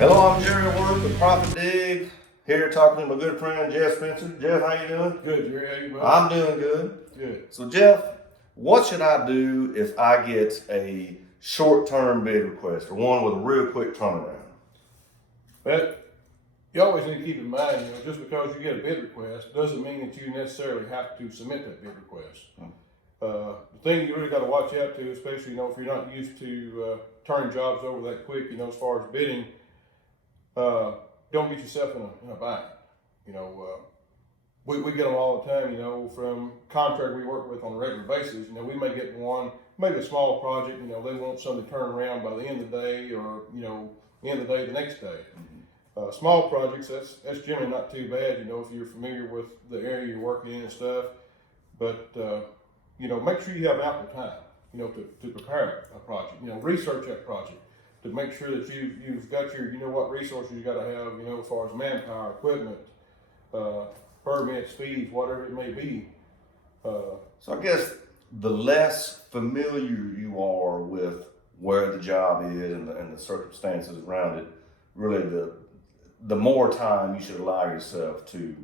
Hello, I'm Jerry Worth with ProfitDig. Here talking to my good friend Jeff Spencer. Jeff, how you doing? Good, Jerry. How you doing? I'm doing good. Good. So Jeff, what should I do if I get a short-term bid request or one with a real quick turnaround? But you always need to keep in mind, just because you get a bid request doesn't mean that you necessarily have to submit that bid request. The thing you really got to watch out to, especially if you're not used to turning jobs over that quick, as far as bidding, don't get yourself in a bind. We get them all the time, from contract we work with on a regular basis. We may get one, maybe a small project, they want something to turn around by the end of the day or, the end of the day the next day. Small projects, that's generally not too bad, if you're familiar with the area you're working in and stuff. But, make sure you have ample time, to prepare a project, research that project to make sure that you've got your, what resources you got to have, as far as manpower, equipment, permits, fees, whatever it may be. So I guess the less familiar you are with where the job is and the circumstances around it, really the more time you should allow yourself to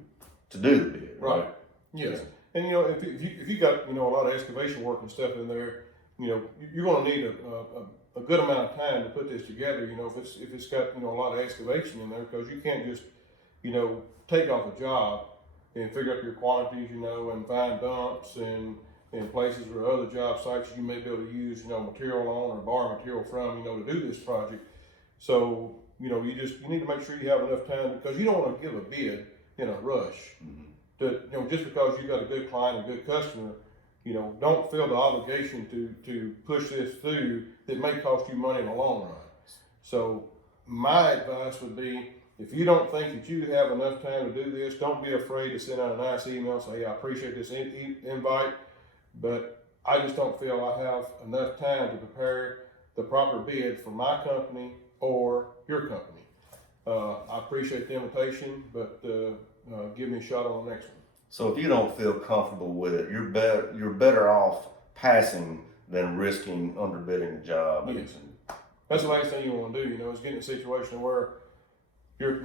do the bid. Right. Yes. And if you got a lot of excavation work and stuff in there, you're going to need a good amount of time to put this together. If it's got a lot of excavation in there, because you can't just take off a job and figure out your quantities, and find dumps and places or other job sites you may be able to use material on or borrow material from to do this project. So you need to make sure you have enough time, because you don't want to give a bid in a rush. Mm-hmm. Just because you got a good client and good customer, don't feel the obligation to push this through that may cost you money in the long run. So my advice would be, if you don't think that you have enough time to do this, don't be afraid to send out a nice email, say, hey, I appreciate this invite, but I just don't feel I have enough time to prepare the proper bid for my company or your company. I appreciate the invitation, but give me a shot on the next one. So if you don't feel comfortable with it, you're better off passing than risking underbidding the job. Yes. That's the last thing you want to do, is get in a situation where you're